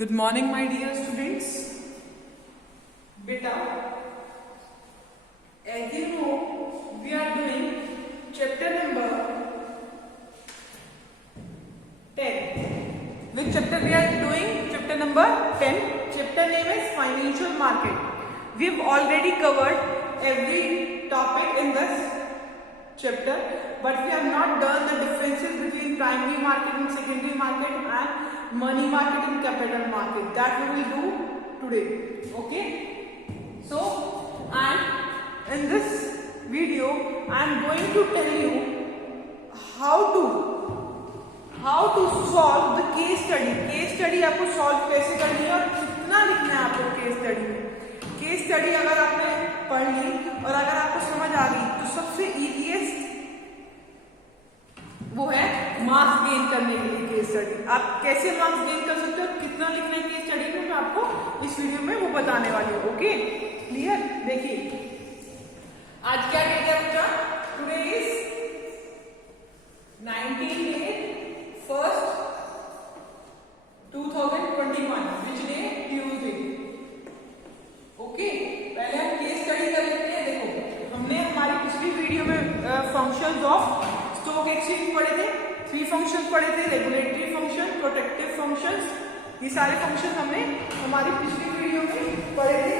Good morning, my dear students. Beta, as you know, we are doing chapter number 10. Which chapter we are doing? Chapter number 10. Chapter name is Financial Market. We have already covered every topic in this chapter, but we have not done the differences between primary market and secondary market and money market and capital market. That we will do today. Okay, so and in this video I am going to tell you how to solve the case study आपको solve कैसे करनी है और कितना लिखना है आपको case study में. केस स्टडी अगर आपने पढ़ ली और अगर आपको समझ आ गई तो सबसे इजीएस्ट वो है मार्क्स गेन करने के लिए केस स्टडी. आप कैसे मार्क्स गेन कर सकते हो, कितना लिखना है केस स्टडी में, मैं आपको इस वीडियो में वो बताने वाली हूँ. Okay, clear. देखिए आज क्या डेट है बच्चा? Today is 19/1, 2021, which day? Tuesday. Okay, पहले हम केस स्टडी कर लेते हैं. देखो हमने हमारी पिछली वीडियो में फंक्शंस ऑफ स्टॉक एक्सचेंज पढ़े थे. 3 फंक्शन पढ़े थे: रेगुलेटरी फंक्शन, प्रोटेक्टिव फंक्शंस. ये सारे फंक्शन हमने हमारी पिछली वीडियो में पढ़े थे.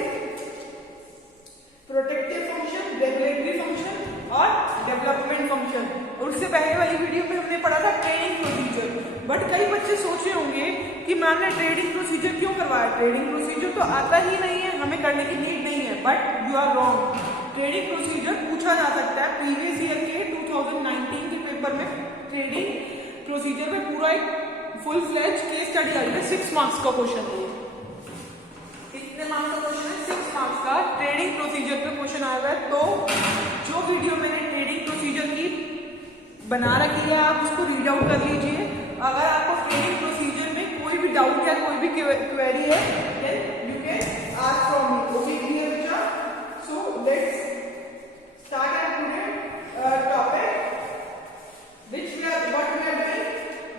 प्रोटेक्टिव फंक्शन, रेगुलेटरी फंक्शन और डेवलपमेंट फंक्शन. और उससे पहले वाली वीडियो में हमने पढ़ा था ट्रेडिंग प्रोसीजर. बट कई बच्चे सोचे होंगे कि मैम ने ट्रेडिंग प्रोसीजर क्यों करवाया. ट्रेडिंग प्रोसीजर तो आता ही नहीं है, हमें करने की नीड नहीं है. But you are wrong. Trading procedure पूछा जा सकता है. प्रीवियस ईयर के 2019 के पेपर में ट्रेडिंग प्रोसीजर में पूरा एक फुल फ्लेज केस स्टडी आई है. 6 मार्क्स का क्वेश्चन है. कितने मार्क्स का क्वेश्चन है? 6 मार्क्स का ट्रेडिंग प्रोसीजर पे क्वेश्चन आया है. तो जो वीडियो मैंने ट्रेडिंग प्रोसीजर की बना रखी है आप उसको रीड आउट कर लीजिए. अगर आपको ट्रेडिंग प्रोसीजर में कोई भी डाउट या कोई भी क्वेरी है then you can ask from me. Okay, clear बच्चा? So let's start our today topic which what we are doing.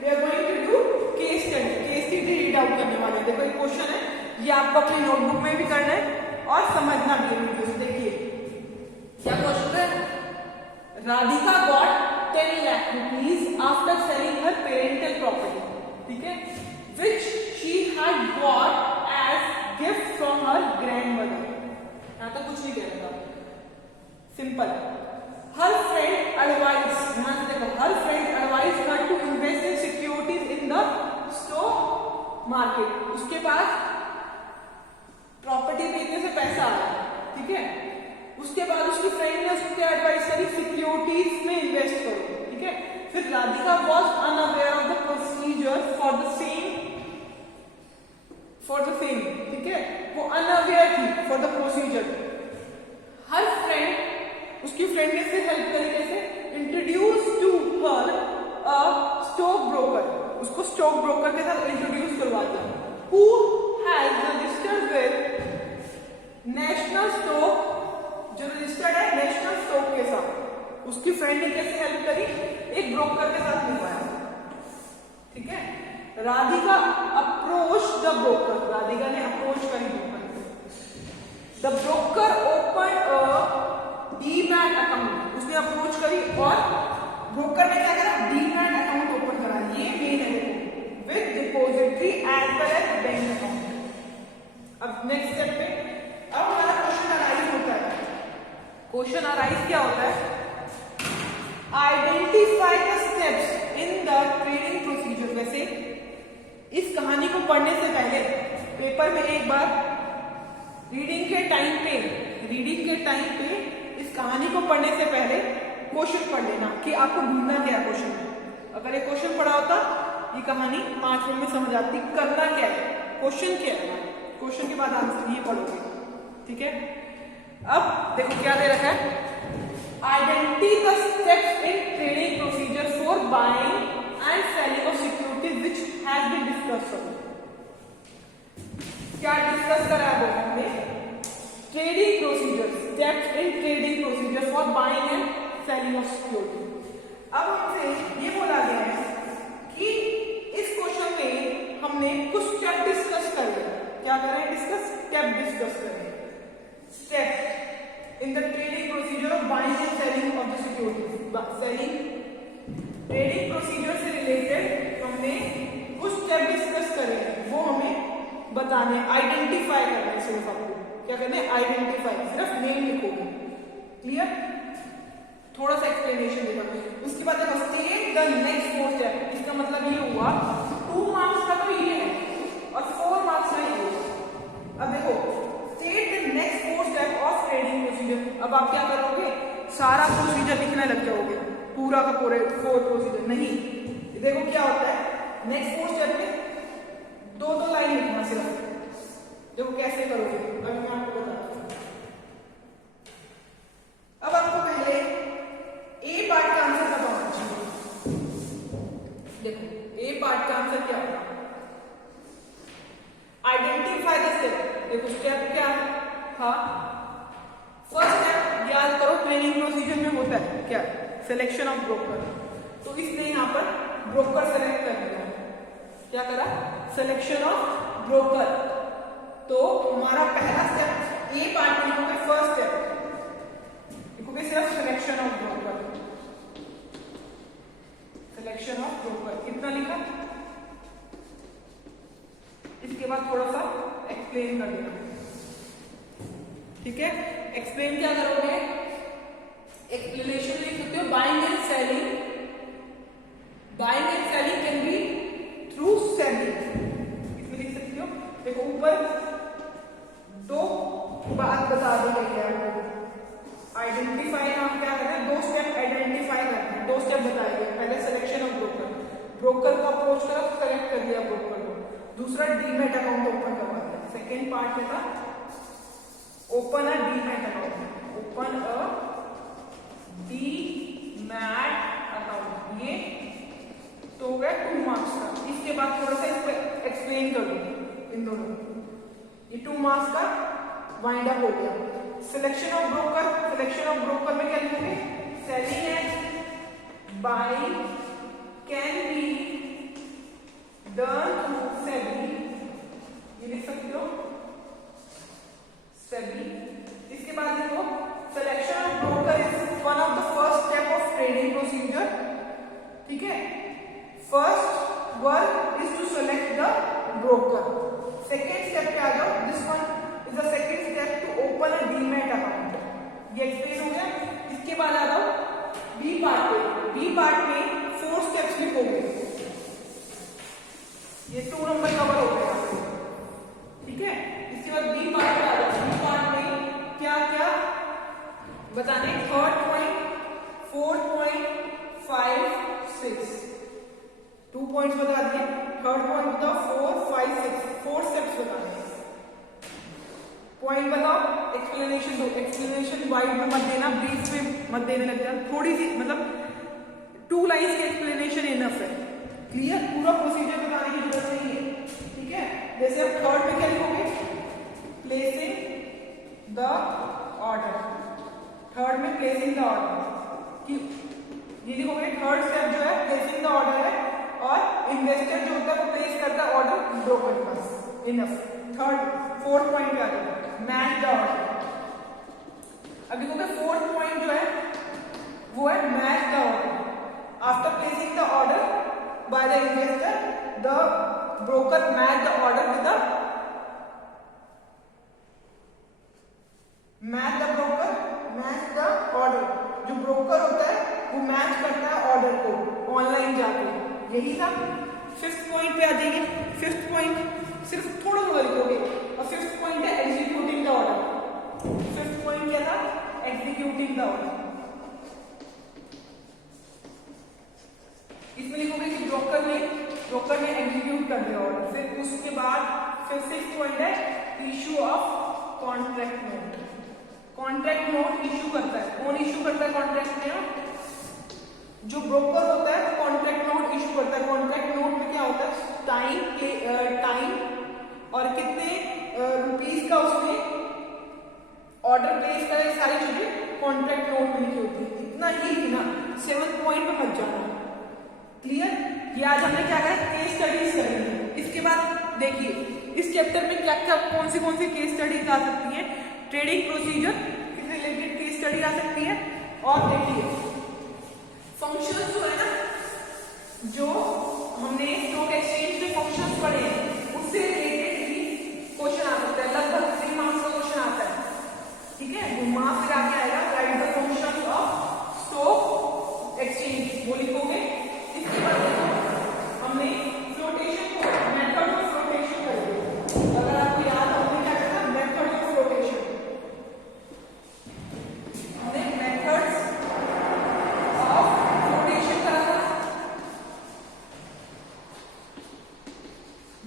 We are going to do case study. case study read out करने वाले हैं. देखो ये question है, ये आपको अपनी नोटबुक में भी करना है और समझना भी है वीडियो से. देखिए क्या क्वेश्चन है. Radhika got 10 lakh rupees after selling her parental property. ठीक है, which she had got as gift from her grandmother. यहाँ तक कुछ नहीं कह रहा था, सिंपल. हर फ्रेंड एडवाइस, ध्यान से देखो, हर friend advise her to invest in securities in the stock market. उसके पास प्रॉपर्टी बेचने से पैसा आया, ठीक है. उसके बाद उसकी फ्रेंड ने उसको क्या एडवाइस करी? सिक्योरिटीज में इन्वेस्ट करो, ठीक है. फिर Radhika was unaware of the procedure for the same, ठीक है. वो अनअवेयर थी for the procedure. Her friend, उसकी फ्रेंड ने फिर हेल्प करी. कैसे? Introduce to her a stock broker. उसको स्टॉक ब्रोकर के साथ इंट्रोड्यूस करवा दिया. Who has registered with national stock, जो रजिस्टर्ड है नेशनल स्टॉक के साथ. उसकी फ्रेंड ने कैसे हेल्प करी? एक ब्रोकर के साथ मिलवाया, ठीक है. Radhika approach the broker. Radhika ने अप्रोच करी broker. The broker open a demat account. उसने अप्रोच करी और ब्रोकर ने क्या करा? डीमैट अकाउंट ओपन करा. ये मेन है with depository as well as bank account. अब नेक्स्ट स्टेप पे अब हमारा क्वेश्चन अराइज होता है. क्वेश्चन अराइज क्या होता है? Identify the steps in the trading procedure. वैसे इस कहानी को पढ़ने से पहले पेपर में एक बार रीडिंग के टाइम पे इस कहानी को पढ़ने से पहले क्वेश्चन पढ़ लेना कि आपको ढूंढना क्या है क्वेश्चन में. अगर एक क्वेश्चन पढ़ा होता ये कहानी 5 मिनट में समझ आती. करना क्या है, क्वेश्चन क्या है, क्वेश्चन के बाद आंसर ये पढ़ोगे, ठीक है. अब देखो क्या दे रखा है. Identify the steps in trading procedure for buying and selling of securities which has been discussed. क्या डिस्कस करा है हमने? Trading procedure, steps in trading procedure for buying and selling of security. अब हमसे ये बोला गया है कि इस क्वेश्चन में हम हमने कुछ स्टेप डिस्कस कर लिया। क्या करें? डिस्कस, स्टेप डिस्कस करें। Step in the trading procedure of buying and selling of the securities. Selling trading procedure से रिलेटेड हमने कुछ स्टेप डिस्कस करे हैं, वो हमें बताने, आइडेंटिफाई करना है। सिर्फ आपको क्या करना है? आइडेंटिफाई। सिर्फ नेम लिखोगे। क्लियर? थोड़ा सा एक्सप्लेनेशन देगा। उसके बाद स्टेट द नेक्स्ट 4 स्टेप। इसका मतलब ये हुआ 2 मार्क्स का तो ये है और 4 मार्क्स का ये है। अब देखो, state the next 4 step of trading procedure. अब आप क्या करोगे? सारा प्रोसीजर लिखने लग जाओगे, पूरा का पूरे 4 प्रोसीजर नहीं। देखो क्या होता है, नेक्स्ट 4 स्टेप में 2-2 लाइन लिखना सिर्फ। देखो कैसे करोगे, अभी मैं आपको बताता हूं। अब आपको पहले ए पार्ट का आंसर पता होना चाहिए। देखो ए पार्ट का आंसर क्या होगा? Identify the step. देखो स्टेप क्या था? फर्स्ट स्टेप याद करो, ट्रेनिंग प्रोसीजर में होता है क्या? Selection of broker. तो इसने यहां पर ब्रोकर सेलेक्ट कर दिया। क्या करा? Selection of broker. तो हमारा पहला स्टेप ए पार्ट में लिखोगे, फर्स्ट स्टेप लिखोगे सिर्फ selection of broker. Selection of broker कितना लिखा? इसके बाद थोड़ा सा एक्सप्लेन कर देना। ठीक है, एक्सप्लेन क्या करोगे? एक्सप्लेनेशन लिख सकते हो, buying and selling. Buying and selling can be through selling, इसमें लिख सकते हो। देखो ऊपर 2 बात बता दी गई है आपको। आइडेंटिफाई हम क्या कर रहे हैं? 2 स्टेप आइडेंटिफाई करते हैं, 2 स्टेप बताए गए। पहले सिलेक्शन ऑफ ब्रोकर, ब्रोकर को अप्रोच करो, सेलेक्ट कर दिया ब्रोकर को। दूसरा डीमैट अकाउंट ओपन करवा दिया। सेकेंड पार्ट में था open a demat account. Open a demat account, ये तो हो गया 2 मार्क्स का। इसके बाद थोड़ा सा इस पर एक्सप्लेन कर दूं इन दोनों। ये 2 मार्क्स का वाइंड अप हो गया। Selection of broker, selection of broker में क्या लिखोगे? Selling and buying can be done through SEBI, ये लिख सकते हो सेबी। इसके बाद देखो, selection of broker is one of the first step of trading procedure. ठीक है, first work is to select the broker. Second step पे आ जाओ, this one is the second step to open a demat account. ये explain हो गया। इसके बाद आ जाओ बी पार्ट पे। बी पार्ट में 4 स्टेप्स लिखोगे। ये 2 नंबर कवर हो गया। ठीक है, इसके बाद बी पार्ट पे आ जाओ। बी पार्ट में क्या क्या बताने? 3rd point, 4th point, 5, 6, 2 points बता दिए। 3rd पॉइंट बताओ, 4, 5, 6, 4 स्टेप्स बताने। पॉइंट बताओ, एक्सप्लेनेशन दो। एक्सप्लेनेशन वाइड में मत देना, ब्रीफ में मत देने लग जाना। थोड़ी सी मतलब 2 लाइन्स की एक्सप्लेनेशन इनफ है। क्लियर? पूरा प्रोसीजर बताने की जरूरत नहीं है। ठीक है, जैसे अब 3rd में क्या लिखोगे? Placing the order. 3rd में प्लेसिंग द ऑर्डर की ये लिखोगे। 3rd स्टेप जो है प्लेसिंग द ऑर्डर है, और इन्वेस्टर जो होता है वो प्लेस करता है ऑर्डर ब्रोकर के पास। इनफ। 4th पॉइंट पे आ जाएगा, मैच द ऑर्डर। अभी देखोगे 4th पॉइंट जो है वो है match the order. After placing the order by the investor, the broker match the order with the match the broker match the order। जो broker होता है वो मैच करता है ऑर्डर को ऑनलाइन जाके। यही था। 5th पॉइंट पे आ जाइए। 5th पॉइंट सिर्फ थोड़ा थोड़ा लिखोगे, और 5th पॉइंट है executing the order. 5th point क्या था? Executing the order. इसमें लिखोगे कि ब्रोकर ने एग्जीक्यूट कर दिया ऑर्डर। फिर उसके बाद फिर 6th पॉइंट है issue of contract note. Contract note issue करता है। कौन इशू करता है कॉन्ट्रैक्ट नोट? जो ब्रोकर होता है वो कॉन्ट्रैक्ट नोट इशू करता है। कॉन्ट्रैक्ट नोट में क्या होता है? टाइम और कितने रुपीस का उसने ऑर्डर प्लेस का, ये सारी चीजें कॉन्ट्रैक्ट नोट में लिखी होती है। इतना ही लिखना, 7th पॉइंट पे मत जाना। क्लियर? ये आज हमने क्या करा? केस स्टडीज करेंगे। इसके बाद देखिए इस चैप्टर में क्या क्या कौन सी केस स्टडीज आ सकती है, ट्रेडिंग प्रोसीजर से रिलेटेड केस स्टडी आ सकती है। और देखिए फंक्शंस जो है ना, जो हमने स्टॉक एक्सचेंज में फंक्शंस पढ़े हैं उससे रिलेटेड भी क्वेश्चन आ सकता है, लगभग 3 मार्क्स का क्वेश्चन आता है। ठीक है, घुमा फिर आगे आएगा right the function of stock exchange, वो लिखोगे। इसके बाद देखो हमने फ्लोटेशन को, मेथड ऑफ फ्लोटेशन करेंगे। अगर आपको याद हो हमने क्या करा, मेथड ऑफ फ्लोटेशन, हमने मेथड्स ऑफ फ्लोटेशन करा था।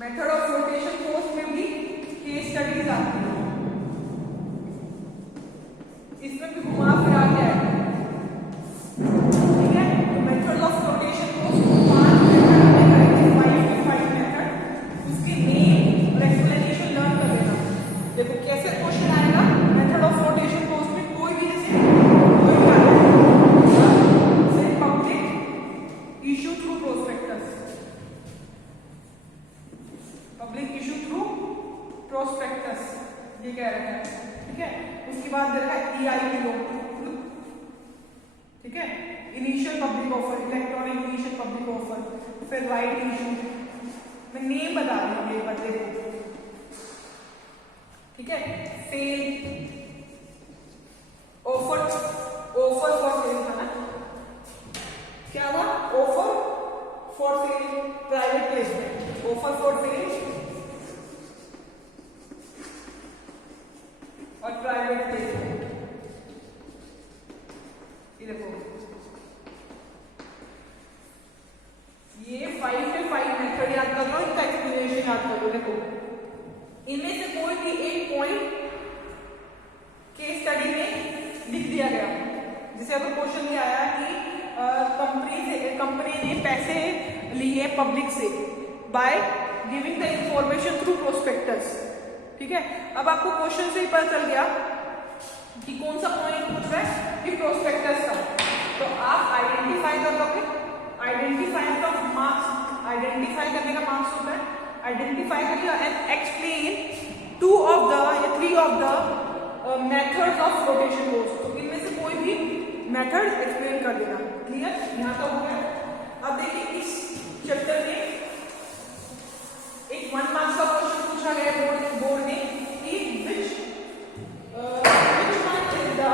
मेथड ऑफ फ्लोटेशन कोर्स में भी केस स्टडीज आती है, इसमें भी घुमा फिरा के आएगा। ठीक है, तो method of flotation course 5 method में करेंगे, 5 मेथड, उसके नेम और एक्सप्लेनेशन लर्न कर लेना। देखो कैसे क्वेश्चन आएगा मेथड ऑफ फ्लोटेशन कोर्स में, कोई भी जैसे कोई भी आएगा public issue through prospectus, public issue through prospectus ये कह रहे हैं। ठीक है, उसके बाद दे रहा है EIPO, ठीक है, initial public offer, electronic initial public offer, फिर राइट इशू, मैं नेम बता रही हूँ ये बंदे को। ठीक है, sale, offer, offer for sale था ना, क्या हुआ, offer for sale, private placement, offer for sale और प्राइवेट प्लेसमेंट। ये देखो ये 5 के 5 मेथड याद कर लो, इनका एक्सप्लेनेशन याद कर लो। देखो इनमें से कोई भी एक पॉइंट केस स्टडी में लिख दिया गया, जैसे अगर क्वेश्चन ये आया कि कंपनी ने पैसे लिए पब्लिक से by giving the information through prospectus. ठीक है, अब आपको क्वेश्चन से ही पता चल गया कि कौन सा पॉइंट पूछ रहा है, कि प्रोस्पेक्टस का, तो आप आइडेंटिफाई कर लोगे। आइडेंटिफाई का मार्क्स, आइडेंटिफाई करने का मार्क्स होता है, आइडेंटिफाई कर लिया एंड एक्सप्लेन 2 ऑफ द या 3 of the methods of flotation course. तो इनमें से कोई भी मेथड एक्सप्लेन कर देना। क्लियर, यहाँ तक हो गया। अब देखिए इस चैप्टर में एक 1 मार्क्स का क्वेश्चन पूछा गया बोर्ड ने कि which one is the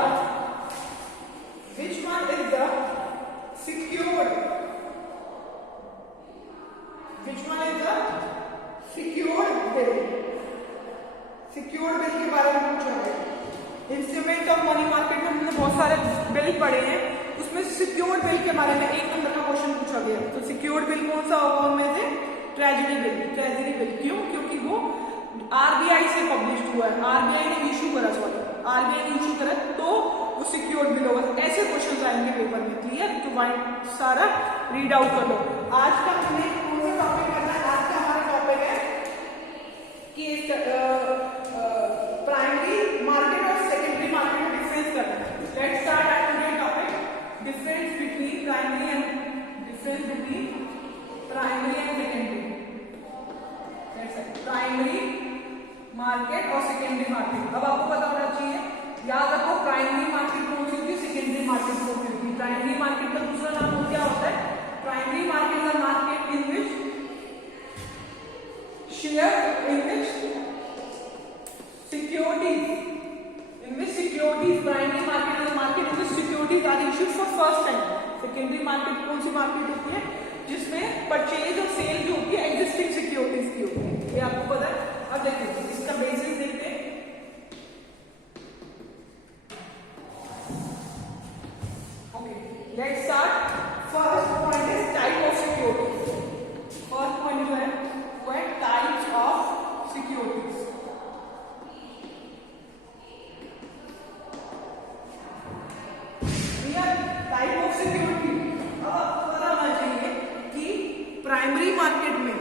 secured, which one is the secured bill, secured bill के बारे में पूछा गया। इंस्ट्रूमेंट ऑफ मनी मार्केट में हमने बहुत सारे बिल पढ़े हैं, उसमें सिक्योर्ड बिल के बारे में 1 नंबर का क्वेश्चन पूछा गया। तो सिक्योर्ड बिल कौन सा होगा उनमें से, ट्रेजरी बिल। ट्रेजरी बिल क्यों, क्योंकि वो RBI से पब्लिश हुआ है, RBI ने इशू करा, सॉरी RBI ने इशू करा, तो वो सिक्योर्ड बिल होगा। ऐसे क्वेश्चन आएंगे पेपर में। क्लियर, तो सारा रीड आउट कर लो। आज का हमने कौन सा टॉपिक करना है, आज का हमारा टॉपिक है कि प्राइमरी मार्केट और सेकेंडरी मार्केट में डिफरेंस करना है। Let's start our today topic, difference between primary and secondary. Primary market और सेकेंडरी मार्केट। अब आपको पता होना चाहिए, याद रखो प्राइमरी मार्केट कौन सी होती है, सेकेंडरी मार्केट कौन सी होती है। प्राइमरी मार्केट का दूसरा नाम क्या होता है, प्राइमरी मार्केट का market in which share, in which securities, primary market is market in which securities are issued for first time. Secondary market कौन सी मार्केट होती है, जिसमें परचेज और सेल जो होती है एग्जिस्टिंग सिक्योरिटीज की होती है। ये आपको पता है। अब देखिए इसका बेसिस देखते हैं। Okay, let's start. First point is type of securities. First point जो है वो है types of securities. Type of security, अब आपको पता होना चाहिए कि प्राइमरी मार्केट में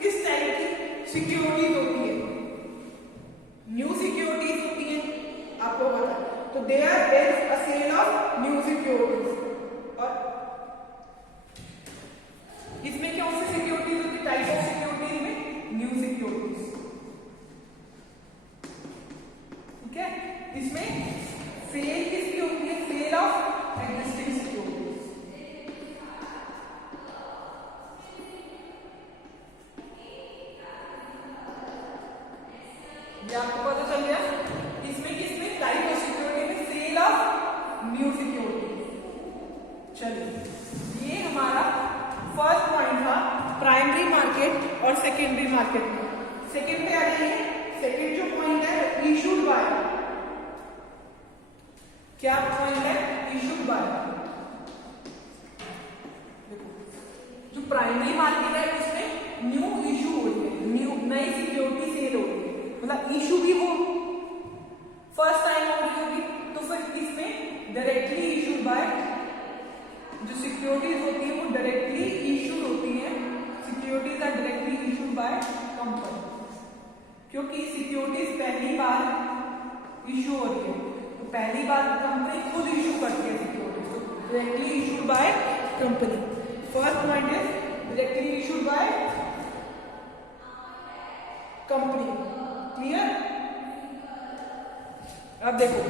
किस टाइप की सिक्योरिटीज होती है। न्यू सिक्योरिटीज होती है, आपको पता है, तो there is a sale of new securities. और इसमें कौन सी सिक्योरिटीज होती है, टाइप ऑफ सिक्योरिटी। चलिए, ये हमारा फर्स्ट पॉइंट था प्राइमरी मार्केट और सेकेंडरी मार्केट में। सेकेंड पे आ जाइए। सेकेंड जो पॉइंट है इशूड बाय, क्या पॉइंट है? Issued by. जो प्राइमरी मार्केट है उसमें न्यू इशू हो रही है, न्यू नई सिक्योरिटी सेल हो रही है, मतलब इशू भी वो फर्स्ट टाइम हो रही होगी, तो फिर इसमें डायरेक्टली इशूड बाय, जो सिक्योरिटीज होती है वो डायरेक्टली इशूड होती है। Securities are directly issued by company, क्योंकि सिक्योरिटीज पहली बार इशू हो रही है, तो पहली बार कंपनी खुद इशू करती है सिक्योरिटीज, तो directly issued by company. First point is directly issued by company. Clear? अब देखो,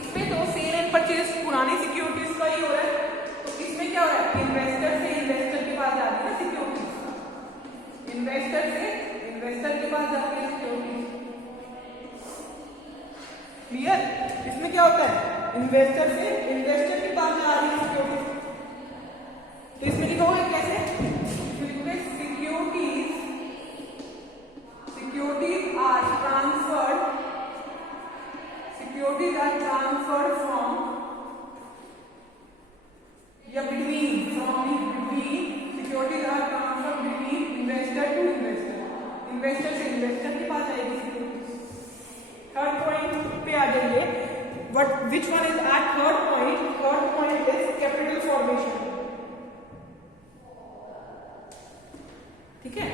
इसमें तो सेल एंड परचेज पुरानी सिक्योरिटीज का ही हो रहा है, तो इसमें क्या हो रहा है? इन्वेस्टर से इन्वेस्टर के पास जाती है ना सिक्योरिटीज, इन्वेस्टर से इन्वेस्टर के पास जाती है सिक्योरिटीज। क्लियर? इसमें क्या होता है? इन्वेस्टर से इन्वेस्टर के पास जा रही है सिक्योरिटीज, तो इसमें लिखोगे कैसे? सिक्योरिटीज आर ट्रांसफर्ड फ्रॉम या between securities are transferred between investor to investor, investor से इन्वेस्टर के पास आएगी सिक्योरिटीज। थर्ड पॉइंट पे आ जाइए। Which one is at third point? Third point is capital formation. ठीक है,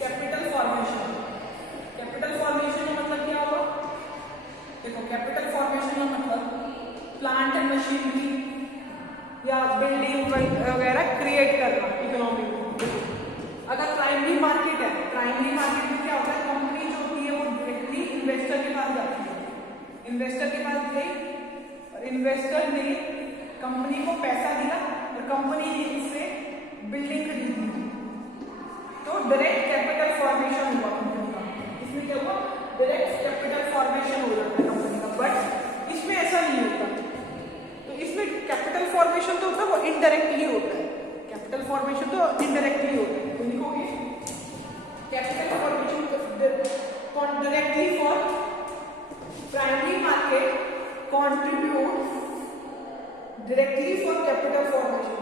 कैपिटल फॉर्मेशन। कैपिटल फॉर्मेशन का मतलब क्या होगा? देखो, कैपिटल फॉर्मेशन का मतलब प्लांट एंड मशीनरी या बिल्डिंग वगैरह क्रिएट करना इकोनॉमी में। अगर प्राइमरी मार्केट है, प्राइमरी मार्केट में क्या होता है? कंपनी जो होती है वो डायरेक्टली इन्वेस्टर के पास जाती है, इन्वेस्टर के पास गई और इन्वेस्टर ने कंपनी को पैसा दिया और कंपनी ने उससे बिल्डिंग खरीदी, तो डायरेक्ट कैपिटल फॉर्मेशन हुआ कंपनी का। इसमें क्या हुआ? डायरेक्ट कैपिटल फॉर्मेशन हो जाता है कंपनी का, बट इसमें ऐसा नहीं होता। तो इसमें कैपिटल फॉर्मेशन तो होता है, वो इनडायरेक्टली होता है। कैपिटल फॉर्मेशन तो इनडायरेक्टली होता है, तो लिखोगे capital formation directly for primary market contribute directly for capital formation।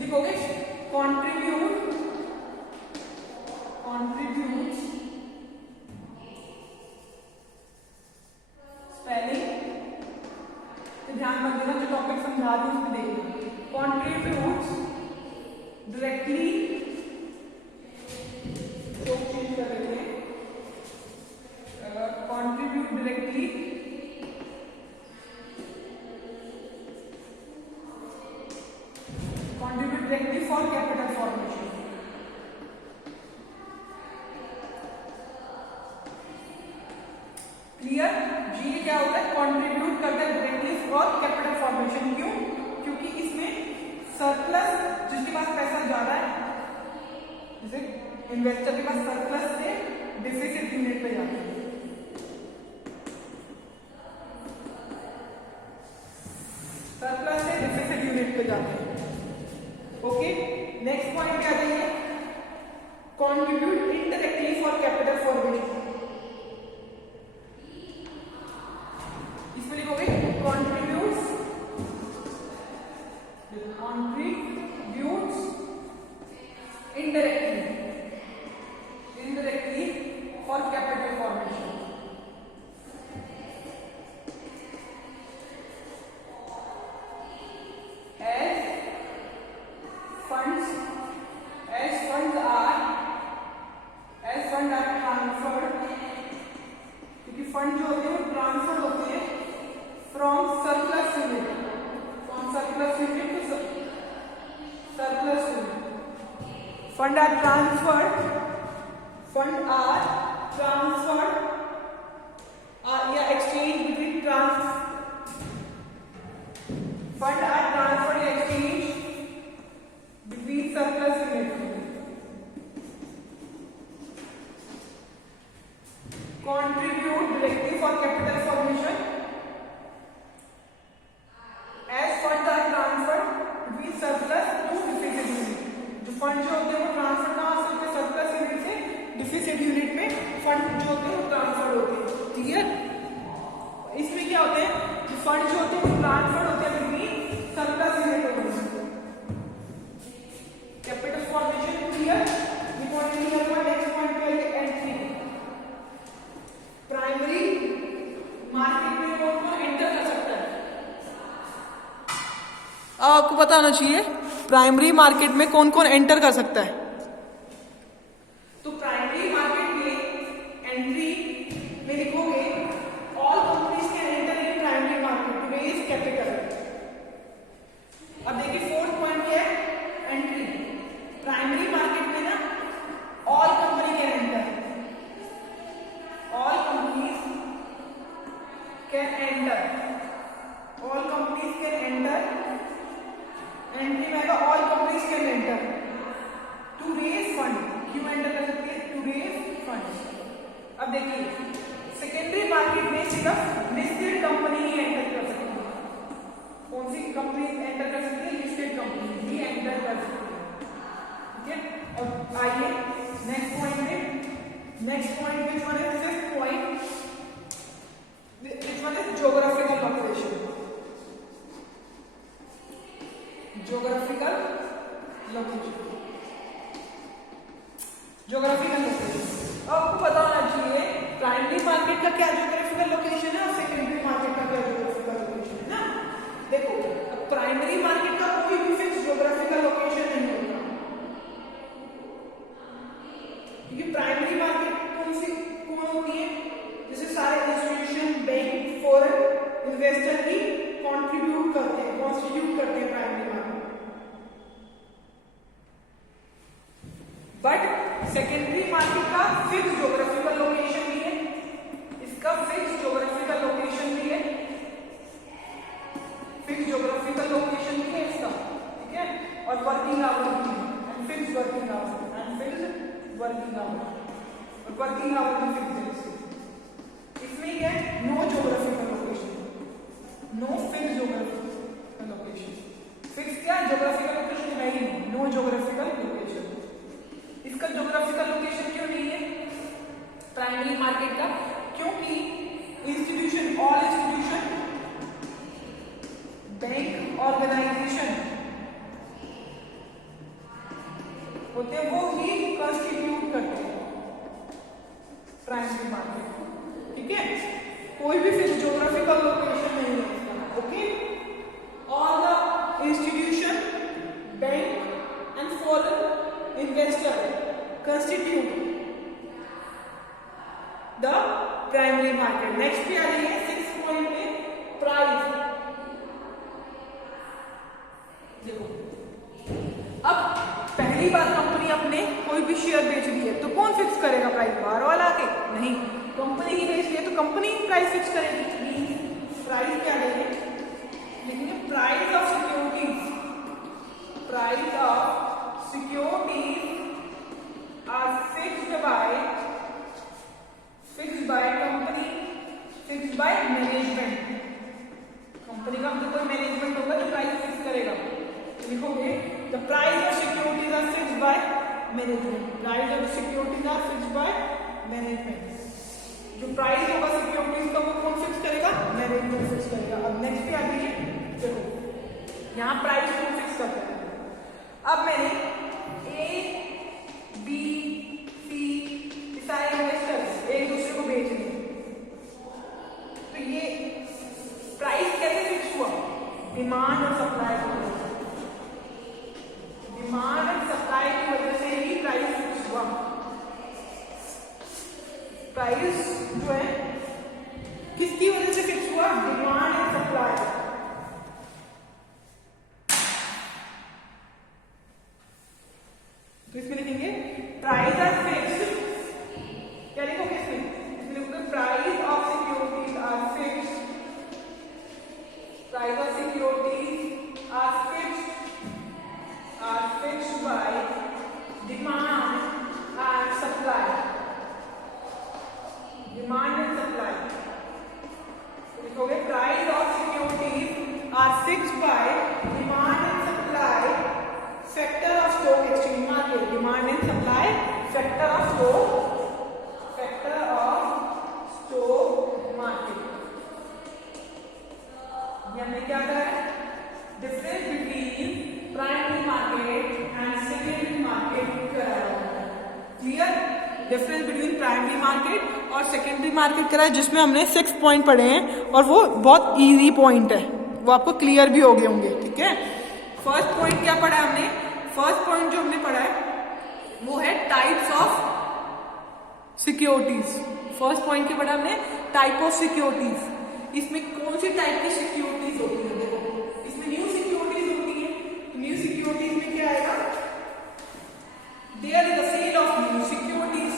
लिखोगे contributes स्पेलिंग तो ध्यान मत देना, जो टॉपिक समझा दूं उसको देखना। contributes directly, तो चेंज कर देते हैं, contribute directly for capital formation। Clear? जी क्या होता है? कंट्रीब्यूट करता है डायरेक्टली फॉर कैपिटल फॉर्मेशन। क्यों? क्योंकि इसमें सरप्लस, जिसके पास पैसा ज्यादा है, जैसे इन्वेस्टर के पास सरप्लस से डिफिसिट यूनिट पे जाता है, सरप्लस से डिफिसिट यूनिट पे जाते हैं। ओके, नेक्स्ट पॉइंट पे आ जाइए। Contribute indirectly for capital formation. इसमें लिखोगे contributes indirectly for capital formation. Fund जो होते हैं वो ट्रांसफर होते हैं from surplus unit to surplus unit. Fund are transferred या exchange between fund are transferred या exchange between surplus unit. Contribute directly for capital formation। Fund जो होते हैं ट्रांसफर होते हैं between surplus unit. Capital formation clear. ये point clear हुआ। Next point पे आइए एंट्री। प्राइमरी मार्केट में कौन कौन एंटर कर सकता है? आपको पता होना चाहिए प्राइमरी मार्केट में कौन कौन एंटर कर सकता है। तो प्राइमरी मार्केट में एंट्री में लिखोगे all companies can enter in primary market to raise capital. अब देखिए फोर्थ पॉइंट क्या है? एंट्री। प्राइमरी मार्केट में ना all company can enter, all companies can enter, all companies can enter. Entry में आएगा all companies can enter to raise fund. क्यों enter कर सकती है? To raise fund. अब देखिए सेकेंडरी मार्केट में सिर्फ लिस्टेड कंपनी ही एंटर कर सकती है। कौन सी कंपनी एंटर कर सकती है? लिस्टेड कंपनी ही एंटर कर सकती है। ठीक है। और आइए नेक्स्ट पॉइंट में। Next point which one is fifth point, which one is geographical location. Geographical location, geographical location. आपको पता होना चाहिए प्राइमरी मार्केट का क्या ज्योग्राफिकल लोकेशन है और सेकेंडरी मार्केट का क्या ज्योग्राफिकल लोकेशन है ना। देखो प्राइमरी मार्केट का कोई भी फिक्स ज्योग्राफिकल लोकेशन नहीं होता, क्योंकि प्राइमरी मार्केट कौन होती है? जैसे सारे इंस्टीट्यूशन, बैंक, फॉरेन इन्वेस्टर ही कॉन्ट्रीब्यूट करते हैं, कॉन्स्टिट्यूट करते हैं primary market. But secondary market का फिक्स ज्योग्राफिकल लोकेशन भी है, इसका फिक्स ज्योग्राफिकल लोकेशन भी है, फिक्स ज्योग्राफिकल लोकेशन भी है इसका। ठीक है। और वर्किंग आवर भी है, and fix working hour, and fix working hour, और वर्किंग आवर भी फिक्स है इसके। इसमें क्या है? No geographical location, no fix geographical location. Fix क्या ज्योग्राफिकल लोकेशन है ही नहीं, नो ज्योग्राफिकल लोकेशन। इसका ज्योग्राफिकल लोकेशन क्यों नहीं है प्राइमरी मार्केट का? क्योंकि institution, all institution, bank, organisation होते हैं, वो ही कंस्टिट्यूट करते हैं प्राइमरी मार्केट। ठीक है। कोई भी फिक्स ज्योग्राफिकल लोकेशन नहीं है इसका। Okay. All the institution, bank and foreign investor constitute the primary market. Next पे आ रही है 6 पॉइंट पे प्राइस। देखो अब पहली बार कंपनी अपने कोई भी शेयर बेच रही है तो कौन फिक्स करेगा प्राइस? बाहर वाला आके नहीं, कंपनी ही बेच रही है तो कंपनी ही प्राइस फिक्स करेगी। प्राइस क्या है? लेकिन price of securities, price of securities are fixed by company, fixed by management। Company का तो कोई मैनेजमेंट होगा जो प्राइस फिक्स करेगा। तो लिखोगे the price of securities are fixed by management, price of securities are fixed by management। जो price होगा सिक्योरिटीज का वो कौन फिक्स करेगा? मैनेजमेंट फिक्स करेगा। अब नेक्स्ट पे आ जाइए। देखो यहाँ प्राइस कौन फिक्स करता है? अब मैंने ए, बी, सी सारे इन्वेस्टर्स एक दूसरे को बेच रहे हैं, तो ये प्राइस कैसे फिक्स हुआ? डिमांड और सप्लाई की वजह से, डिमांड और सप्लाई की वजह से ही प्राइस फिक्स हुआ। प्राइस जो है किसकी वजह से फिक्स हुआ? Demand and supply. तो इसमें लिखेंगे प्राइस आर फिक्स्ड। क्या लिखोगे इसमें? इसमें लिखोगे price of securities are fixed, price of securities are fixed by demand and supply, demand and supply. लिखोगे price of securities are fixed by demand and supply factor of stock exchange market, demand and supply factor of stock market। ये हमने क्या करा है, difference between primary market and secondary market कराया है। Clear, difference between primary market और secondary market कराया, जिसमें हमने 6 पॉइंट पढ़े हैं और वो बहुत इजी पॉइंट है, वो आपको क्लियर भी हो गए होंगे। ठीक है, फर्स्ट पॉइंट क्या पढ़ा है हमने, फर्स्ट पॉइंट जो हमने पढ़ा है वो है types of securities. First point क्या पढ़ा हमने, टाइप ऑफ सिक्योरिटीज। इसमें कौन सी टाइप की सिक्योरिटीज होती है, देखो इसमें न्यू सिक्योरिटीज होती है। न्यू सिक्योरिटीज में क्या आएगा, there is the sale of new securities.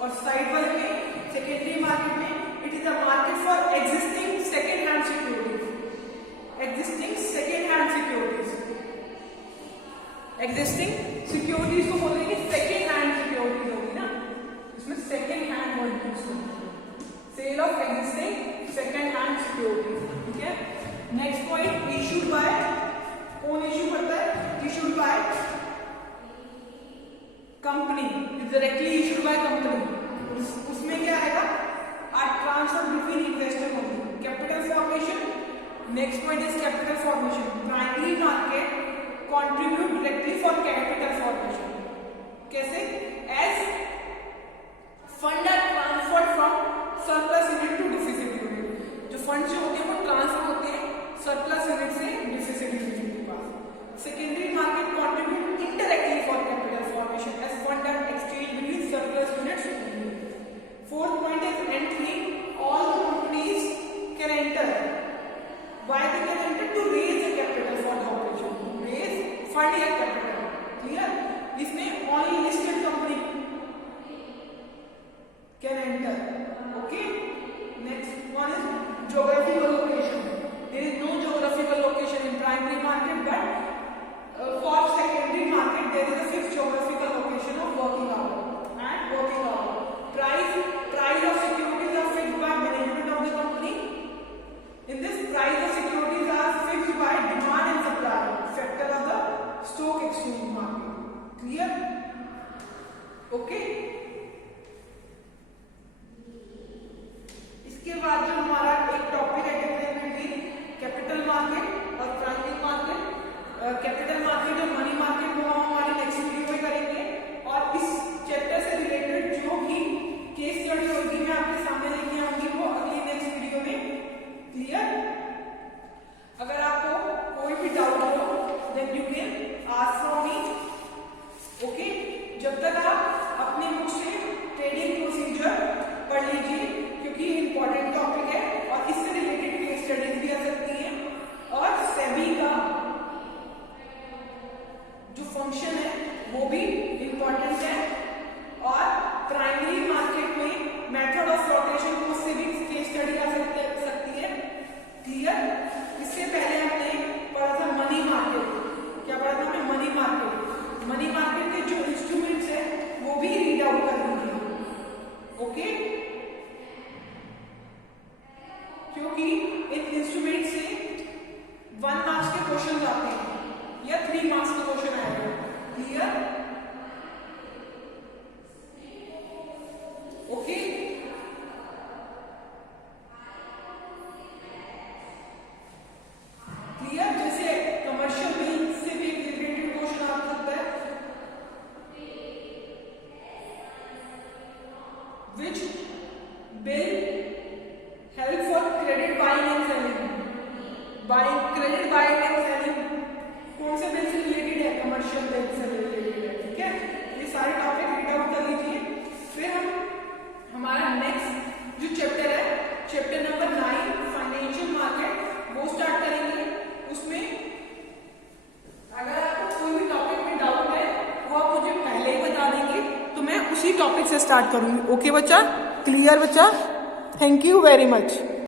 और साइड वाले में सेकेंडरी मार्केट में it is the market for existing second hand securities. Existing second hand securities, existing securities को बोलेंगे सेकेंड हैंड सिक्योरिटीज होगी ना, इसमें सेकेंड हैंड वर्ड यूज करते हैं, sale of existing second hand securities. ठीक है, नेक्स्ट पॉइंट इशूड बाय, कौन इशू करता है, issued by company, directly issued by company. उसमें क्या आएगा, transfer between investor only, capital formation. Next point is capital formation, primary market contribute directly for capital formation. कैसे, as fund are transferred from surplus unit to deficit unit। जो fund जो होते हैं वो transfer होते हैं सरप्लस यूनिट से deficit unit के पास। Secondary market contribute indirectly for capital formation as fund are exchanged between surplus units। Fourth point is entry, all the companies can enter, why they can enter, to raise the capital for the operation, fund या capital. Clear, इसमें only listed company can enter. Okay, next one is geographical location. There is no geographical location in primary market, but for secondary market there is a fixed geographical location of working hour and working hour. Price of securities are fixed by management of the company. In this price of securities are fixed by demand and supply factor of the stock exchange market. Clear, okay. इसके बाद जो हमारा एक topic है difference between capital market और primary market. Capital market और money market वो हम हमारे नेक्स्ट वीडियो में करेंगे, और इस चैप्टर से रिलेटेड जो भी केस स्टडी होगी मैं आपके सामने लेके आऊंगी वो अगली नेक्स्ट वीडियो में। क्लियर, अगर आपको कोई भी डाउट हो then you can ask from me। Okay, जब तक आप अपने बुक से ट्रेडिंग प्रोसीजर पढ़ लीजिए, क्योंकि ये इंपॉर्टेंट टॉपिक है और इससे रिलेटेड केस स्टडीज भी आ सकती हैं। और सेबी का जो फंक्शन है वो भी इंपॉर्टेंट है, और प्राइमरी मार्केट में मेथड ऑफ फ्लोटेशन को से भी केस स्टडी आ सकती है। क्लियर, इससे पहले हमने पढ़ा था मनी मार्केट। क्या पढ़ा था हमने, मनी मार्केट। मनी मार्केट के जो इंस्ट्रूमेंट्स है वो भी रीड आउट कर लीजिए। ओके, क्योंकि इन इंस्ट्रूमेंट से 1 मार्क्स के क्वेश्चन आते हैं या 3 मार्क्स के क्वेश्चन आएगा। Clear, okay. क्लियर, जैसे कमर्शियल बिल से भी रिलेटेड क्वेश्चन आ सकता है। Which bill help for credit buying and selling? Credit buying and selling कौन से बिल से रिलेटेड है, कमर्शियल बिल से रिलेटेड है। ठीक है, ये सारे टॉपिक रीड आउट कर लीजिए। फिर हम हमारा नेक्स्ट जो चैप्टर है, चैप्टर नंबर 9 फाइनेंशियल मार्केट, वो स्टार्ट करेंगे। उसमें अगर आपको कोई भी टॉपिक में डाउट है वो आप मुझे पहले ही बता देंगे, तो मैं उसी टॉपिक से स्टार्ट करूंगी। ओके बच्चा, क्लियर बच्चा, थैंक यू वेरी मच।